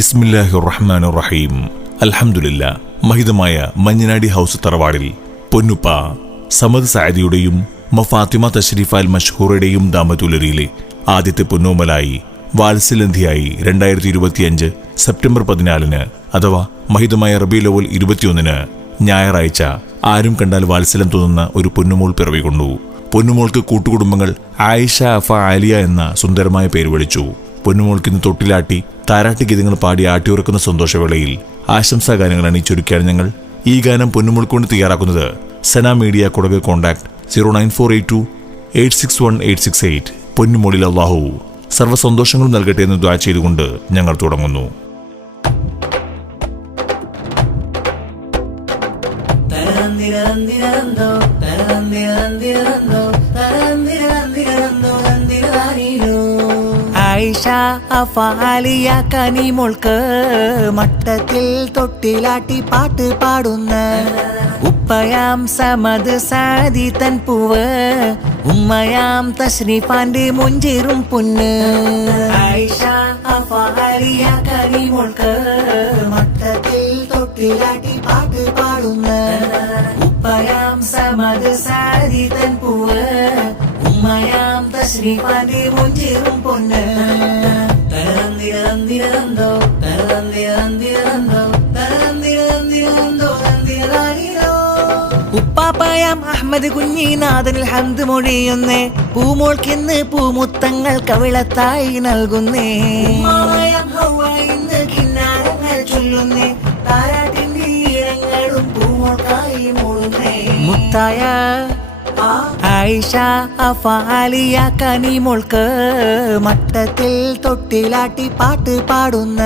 ബിസ്മില്ലാഹിർ റഹ്മാനിർ റഹീം. അൽഹംദുലില്ലാ. മഹിതമായ മഞ്ഞനാടി ഹൗസ് തറവാടിൽ പൊന്നുപ്പ സമദ് സഅദിയുടെയും ഫാത്തിമ തശ്രീഫ അൽ മഷ്ഹൂറയുടെയും ദാമ്പത്യുലരിയിലെ ആദ്യത്തെ പൊന്നോമലായി വാത്സല്യന്ധിയായി 2025 സെപ്റ്റംബർ 14 അഥവാ മഹിതമായ റബീഉൽ അവ്വൽ 21 ഞായറാഴ്ച ആരും കണ്ടാൽ വാത്സല്യം തോന്നുന്ന ഒരു പൊന്നുമോൾ പിറവികൊണ്ടു. പൊന്നുമോൾക്ക് കൂട്ടുകുടുംബങ്ങൾ ആയിഷ, അഫ, ആലിയ എന്ന സുന്ദരമായ പേര് വിളിച്ചു. പൊന്നുമോൾക്കിന്ന് തൊട്ടിലാട്ടി താരാട്ട് ഗീതങ്ങൾ പാടി ആട്ടിയുറക്കുന്ന സന്തോഷവേളയിൽ ആശംസാ ഗാനങ്ങൾ അണിയിച്ചൊരുക്കിയാണ് ഞങ്ങൾ ഈ ഗാനം പൊന്നുമോൾക്ക് കൊണ്ട് തയ്യാറാക്കുന്നത്. സന മീഡിയ കൊടക് കോൺടാക്ട് 09482861868. പൊന്നുമോളിൽ അല്ലാഹു സർവ്വസന്തോഷങ്ങളും നൽകട്ടെ എന്ന് ദുആ ചെയ്തുകൊണ്ട് ഞങ്ങൾ തുടങ്ങുന്നു. ആയിഷ, അഫ, ആലിയ, കനിമോൾക്ക് മട്ടത്തിൽ തൊട്ടിലാട്ടി പാട്ട് പാടുന്ന ഉപ്പയാം സമദ് സഅദി തൻ പൂവ്, ഉമ്മയാം തശ്രീഫാന്റെ മുഞ്ചേറും പൊന്ന്. ആയിഷ, അഫ, ആലിയ, കനിമോൾക്ക് മട്ടത്തിൽ തൊട്ടിലാട്ടി പാട്ട് പാടുന്ന ഉപ്പയാം സമദ് സഅദി തൻ പൂവ്, ഉമ്മയാം തശ്രീഫാന്റെ മുഞ്ചേറും പൊന്ന്. തരന്തിരന്തിരന്തോ തരന്തിരന്തിരന്തോ തരന്തിരന്തിരന്തോ തരന്തിരോ. ഉപ്പാപ്പായാം അഹമ്മദ് കുഞ്ഞിനാഥനിൽ ഹംദ് മൊഴിയുന്നേ, പൂമോൾക്കിന്ന് പൂമുത്തങ്ങൾ കവിളത്തായി നൽകുന്നേ. ഉമ്മായാം ഹവ്വ ഇന്ന് കിന്നാരങ്ങൾ ചൊല്ലുന്നേ, താരാട്ടിന്റെ ഈരങ്ങളും പൂമോൾക്കായി മൂളുന്നേ. മുത്തായ ആയിഷ, അഫ, ആലിയ, കനിമോൾക്ക് മട്ടത്തിൽ തൊട്ടിലാട്ടി പാട്ട് പാടുന്ന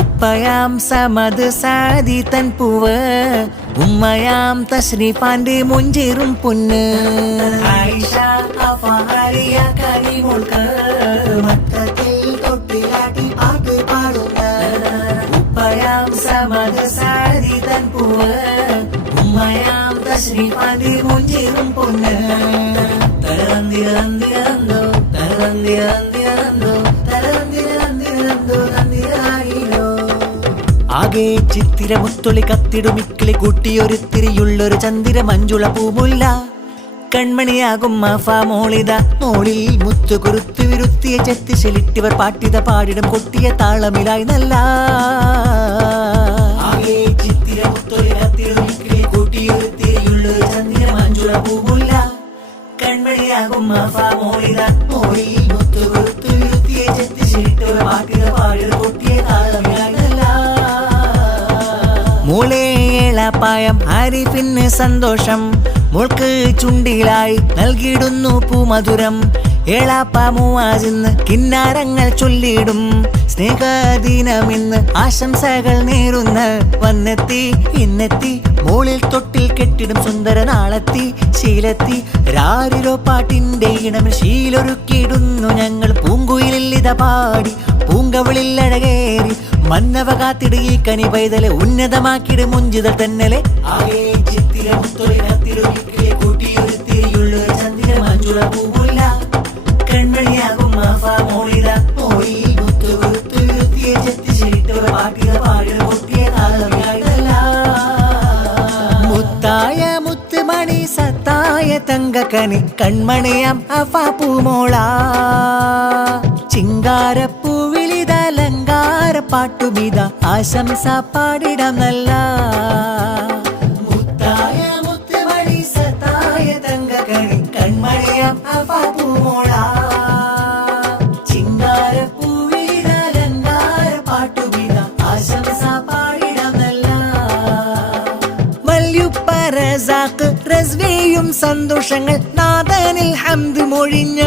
ഉപ്പയാം സമദ് സഅദി തൻ പൂവ്, ഉമ്മയാം തശ്രീഫാന്റെ മുഞ്ചേറും പൊന്ന്. ആയിഷ, അഫ, ആലിയ, കനിമോൾക്ക് മട്ടത്തിൽ തൊട്ടിലാട്ടി പാട്ട് പാടുന്ന ഉപ്പയാം സമദ് സഅദി തൻ പൂവ്, ഉമ്മയാം തശ്രീഫാന്റെ മുഞ്ചേറും പൊന്ന്. തരന്തിരന്തിരന്തോ തരന്തിരന്തിരന്തോ തരന്തിരന്തിരന്തോ തരന്തിരോ. ആകെ ചിത്തിര മുത്തൊളി കത്തിടുമിക്കിളി കൂട്ടിയൊരുത്തിരിയുള്ളൊരു ചന്ദിര മഞ്ജുള പൂമുല്ല, കൺമണിയാകും മഫ മോളിത മോളിൽ മുത്തു കുറുത്തു വിരുത്തിയ ചെത്തിശലിട്ടിവർ പാട്ടിത പാടിടം കൊട്ടിയ താളമിലായി നല്ല. ആകെ ചിത്തിര മുത്തൊളി കത്തിടുമിക്കിളി കൂട്ടിയൊരുത്തിരിയുള്ളൊരു ചന്ദിര മഞ്ജുള പൂമുല്ല, കൺമണിയാകും മഫ മോളിത മോളിൽ മുത്തു കുറുത്തു വിരുത്തിയ ചെത്തിശലിട്ടിവർ പാട്ടിത പാടിടം കൊട്ടിയ താളമിലായി നല്ല. മൂളേളപ്പായം ആരിഫിന് സന്തോഷം, മോൾക്ക് ചുണ്ടിലായി നൽകിയിടുന്നു പൂമധുരം. ഏളാപ്പ മുവാസിന്ന് കിന്നാരങ്ങൾ ചൊല്ലിടും, സ്നേഹദിനമിന്ന് ആശംസകൾ നേരുന്ന വന്നെത്തി ഇന്നെത്തി മോളിൽ തൊട്ടിൽ കെട്ടിടും സുന്ദര നാളെത്തി ശീലത്തി. രാരിരോ പാട്ടിന്റെ ഇണം ശീലൊരുക്കിയിടുന്നു ഞങ്ങൾ, പൂങ്കുയിലിത പാടി പൂങ്കവിളിൽ അഴകേറി മന്നവ കാത്തിട് ഈ കനി പൈതലെ ഉന്നതമാക്കിട് മുഞ്ചിതൽ തന്നലെ. ആകെ ചിത്തിര മുത്തൊളി കത്തിടുമിക്കിലെ കൂട്ടിയൊരുത്തിരിയുള്ളൊരു ചന്ദിര മഞ്ജുള പൂമുല്ല, കൺമണിയാകും മഫ മോളിത മോളിൽ മുത്തു കുറുത്തു വിരുത്തിയ ചെത്തിശലിട്ടവർ പാട്ടിത പാടിയ പൊട്ടിയ താളമിലായിട്ടല്ല. മുത്തായ മുത്തുമണി സത്തായ തങ്കക്കനി കൺമണിയാം അഫ പൂമോള, ചിങ്കാരപ്പൂവിലിതലങ്കാര പാട്ടുമിത ആശംസ പാടിടം നല്ല. മുത്തായ മുത്തുമണി സത്തായ തങ്കക്കനി കൺമണിയാം അഫ പൂമോള, ചിങ്കാരപ്പൂവിലിതലങ്കാര പാട്ടുമിത ആശംസ പാടിടം നല്ല. വല്യുപ്പറസാക്ക് റസ്വിയും സന്തോഷങ്ങൾ നാദനിൽ ഹംദ് മൊഴിഞ്ഞ,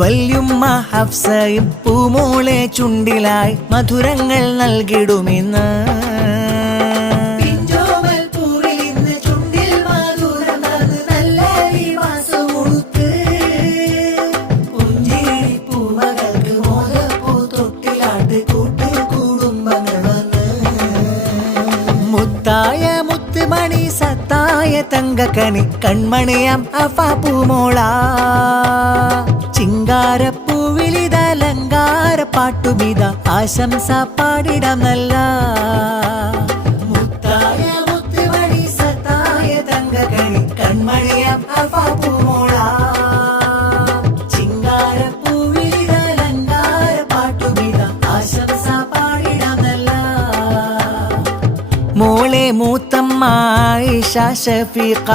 വല്യുമ്മ ഹഫ്സയും പൂമോളെ ചുണ്ടിലായി മധുരങ്ങൾ നൽകിടുമെന്ന്. മുത്തായ മുത്തുമണി സത്തായ തങ്കക്കനി കൺമണിയാം അഫ പൂമോള, ചിങ്കാരപ്പൂവിലിത അലങ്കാര പാട്ടുമിത ആശംസ പാടിടാം നല്ല മുത്തായ മുത്തുമണി സത്തായ തങ്കകണി കൺമണിയ പൂമോള ചിങ്കാരപ്പൂവിത അലങ്കാര പാട്ടുമിത ആശംസ പാടിടാം നല്ല മോളെ മൂത്തമ്മ ആയിഷ ഷഫീഖ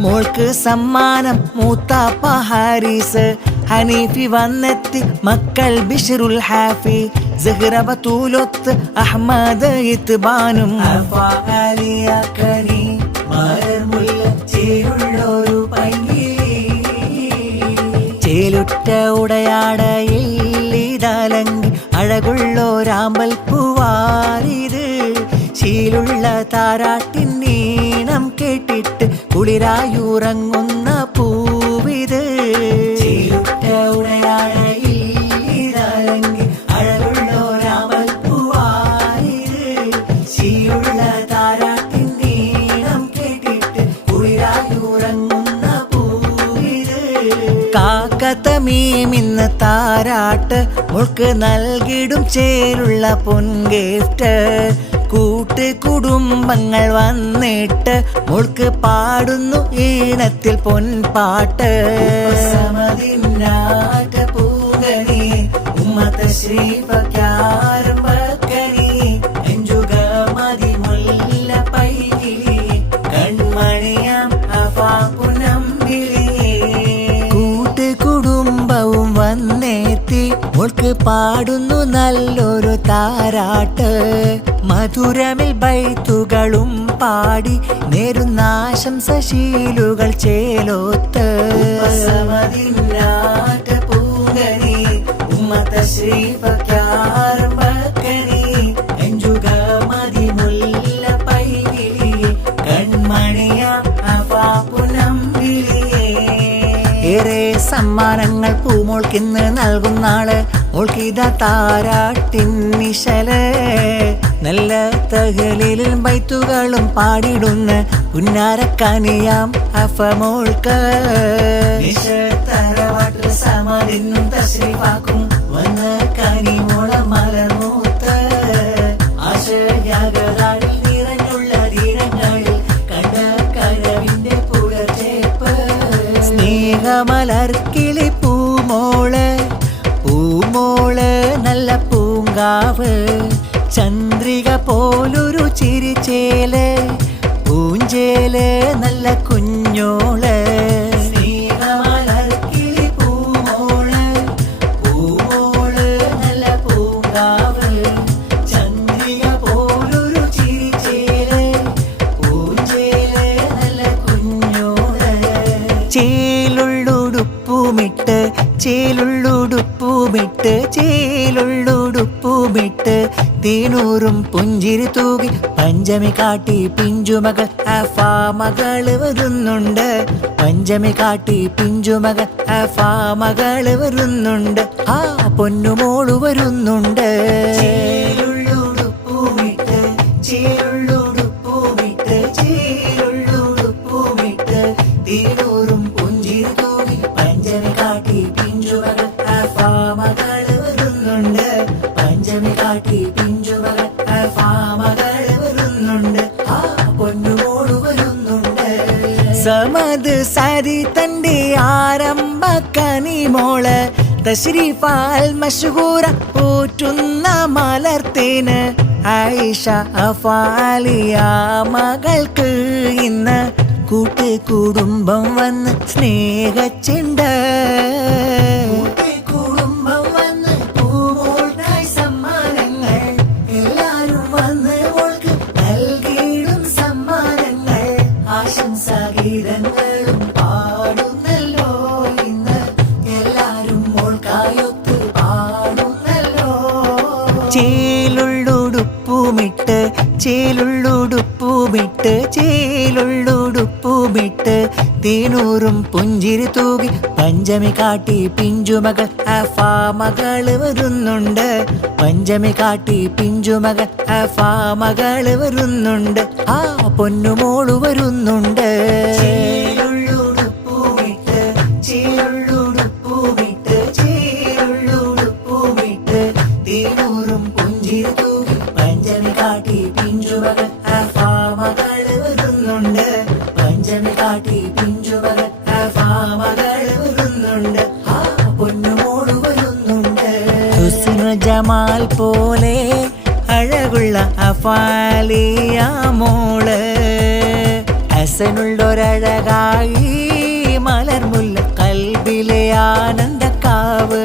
മോൾക്ക് സമ്മാനം മൂത്താപ്പ ഹാരിസ് ഹനീഫി വന്നെത്തി മക്കൾ ബിഷറുൽ ഹാഫി സഹ്റ ബത്തൂലൊത്ത് അഹ്മദ് ഇത്ബാനും അലിയാക്കനി മലർമുല്ല ചേരുള്ളൊരു പൈങ്കിളി ചേലുറ്റ ഉടയാടയിൽ ഇതലങ്കി അഴകുള്ളൊരാമ്പൽ പൂവാരിത് ശീലുള്ള താരാട്ടിൻ നീണം കേട്ടിട്ട് കുളിരായുറങ്ങുന്ന പൂവിത് ചേലുറ്റ ഉടയാടയിൽ ഇതലങ്കി അഴകുള്ളൊരാമ്പൽ പൂവാരിത് ശീലുള്ള താരാട്ടിൻ നീണം കേട്ടിട്ട് കുളിരായുറങ്ങുന്ന പൂവിത് കാക്കത്തമീമിന്ന് താരാട്ട് മുൾക്ക് നൽകിടും ചേലുള്ള പൊൻഗിഫ്റ്റ് കൂട്ട് കുടുംബങ്ങൾ വന്നിട്ട് മുൾക്ക് പാടുന്നു ഈണത്തിൽ പൊൻപാട്ട് സമതിനാറ്റ പൂകനി ഉമ്മത്ത ശ്രീപക്കാരം ബക്കനി എഞ്ചുക മതി മുല്ല പൈകിളി കൺമണിയാം അഫാപുനമ്പിളി കൂട്ട് കുടുംബവും വന്നെത്തി മുൾക്ക് പാടുന്നു നല്ലൊരു താരാട്ട് മധുരമിൽ ബൈത്തുകളും പാടി നേരുന്നാശംസ ശീലുകൾ ചേലോത്ത് സമതിനാറ്റ പൂങ്കനി ഉമ്മത്ത ശ്രീപക്കാരം ബക്കനി എഞ്ചുക മതി മുല്ല പൈകിളി കൺമണിയ അഫാപുനമ്പിളിയേ ഏറെ സമ്മാനങ്ങൾ പൂമോൾക്കിന്ന് നൽകുന്നാള് മോൾക്കിത താരാട്ടിൻ നിശല് നല്ല തകലിലും ബൈത്തുകളും പാടിടുന്ന പുന്നാരക്കനിയാം അഫമോൾക്ക് തറവാട്ടിൽ സമാധിന്നും തശ്രീഫാക്കും വന്ന് കനിമോളം മലർമൂത്ത് ആശയാകതാടിൽ നിറഞ്ഞുള്ള തീരങ്ങളിൽ കണ്ട കരവിന്റെ പുലർച്ചേപ്പ് സ്നേഹമലർക്കിളി പൂമോള് പൂമോള് നല്ല പൂങ്കാവ് ചന്ദ്രിക പോലൊരു ചിരിച്ചേല് പൂഞ്ചേല് നല്ല കുഞ്ഞോള് സ്നേഹമലർക്കിളി പൂമോള് പൂമോള് നല്ല പൂങ്കാവ് ചന്ദ്രിക പോലൊരു ചിരിച്ചേല് പൂഞ്ചേല് നല്ല കുഞ്ഞോള് ചേലുള്ളുടുപ്പുമിട്ട് ചേലുള്ളുടുപ്പുമിട്ട് ചേലുള്ളുടുപ്പുമിട്ട് തേനൂറും പുഞ്ചിരി തൂകി പഞ്ചമി കാട്ടി പിഞ്ചുമകൾ അഫാ മകള് വരുന്നുണ്ട് പഞ്ചമി കാട്ടി പിഞ്ചുമകൾ അഫാ മകള് വരുന്നുണ്ട് ആ പൊന്നുമോള് വരുന്നുണ്ട് ചേലുള്ളുടുപ്പുമിട്ട് ചേലുള്ളുടുപ്പുമിട്ട് ചേലുള്ളുടുപ്പുമിട്ട് തേനൂറും പുഞ്ചിരി തൂകി പഞ്ചമി കാട്ടി പിഞ്ചുമകൾ അഫാ മകള് വരുന്നുണ്ട് പഞ്ചമി കാട്ടി പിഞ്ചുമകൾ അഫാ മകള് വരുന്നുണ്ട് ആ പൊന്നുമോള് വരുന്നുണ്ട് സമത് സരി തന്റെ ആരംഭ കനിമോള് തശ്രീഫാൽ മഷ്ഹൂറ പോറ്റുന്ന മലർത്തേന് ആയിഷ അഫാലിയ മകൾക്ക് ഇന്ന് കൂട്ട് കുടുംബം വന്ന് സ്നേഹച്ചുണ്ട് കുടുംബം വന്ന് പൂമോൾക്കായി സമ്മാനങ്ങൾ എല്ലാരും വന്ന് മോൾക്ക് നൽകിയിടും സമ്മാനങ്ങൾ ആശംസാഗീതങ്ങളും പാടുന്നല്ലോ ഇന്ന് എല്ലാരും മോൾക്കായൊത്ത് പാടുന്നല്ലോ ചേലുള്ളുടുപ്പുമിട്ട് ചേലുള്ളുടുപ്പുമിട്ട് ചേലുള്ളുടുപ്പുമിട്ട് തേനൂറും പുഞ്ചിരി തൂകി പഞ്ചമി കാട്ടി പിഞ്ചുമകൾ അഫാ മകള് വരുന്നുണ്ട് പഞ്ചമി കാട്ടി പിഞ്ചുമകൾ അഫാ മകള് വരുന്നുണ്ട് ആ പൊന്നുമോള് വരുന്നുണ്ട് ചേലുള്ളുടുപ്പുമിട്ട് ചേലുള്ളുടുപ്പുമിട്ട് ചേലുള്ളുടുപ്പു പുഞ്ചിരി തൂകി പഞ്ചമി കാട്ടി പിഞ്ചുമകൾ മകൾ വരുന്നുണ്ട്. പഞ്ചമി കാട്ടി പിഞ്ചുമകൾ മകൾ വരുന്നുണ്ട്. പൊന്നുമോള് വരുന്നുണ്ട്. ഹുസ്നു ജമാൽ പോലെ അഴകുള്ള അഫാലിയ മോള്, ഹസനുള്ളൊരഴകായി മലർമുല്ല കൽബിലെ ആനന്ദക്കാവ്.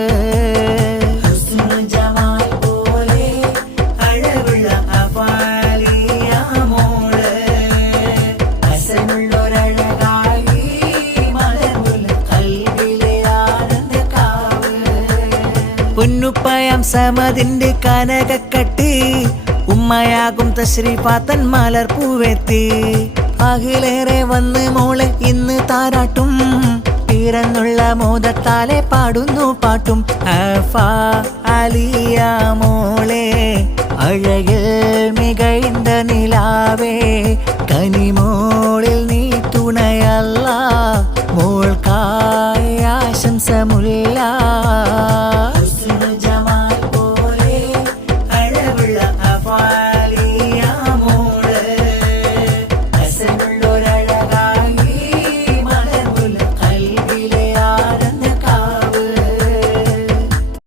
ഹുസ്നു ജമാൽ പോലെ അഴകുള്ള അഫാലിയ മോള്, ഹസനുള്ളൊരഴകായി മലർമുല്ല കൽബിലെ ആനന്ദക്കാവ്. പൊന്നുപ്പയം സമതിന്റെ കനകക്കട്ടി, ഉമ്മയാകും തശ്രീഫാത്തൻ മലർപ്പൂവെത്തി. അഖിലേറെ വന്ന് മോളെ ഇന്ന് താരാട്ടും, പിറന്നുള്ള മോദത്താലെ പാടുന്നു പാട്ടും. അലിയ മോളെ അഴകിൽ മികൈന്ത നിലാവേ, കനിമോ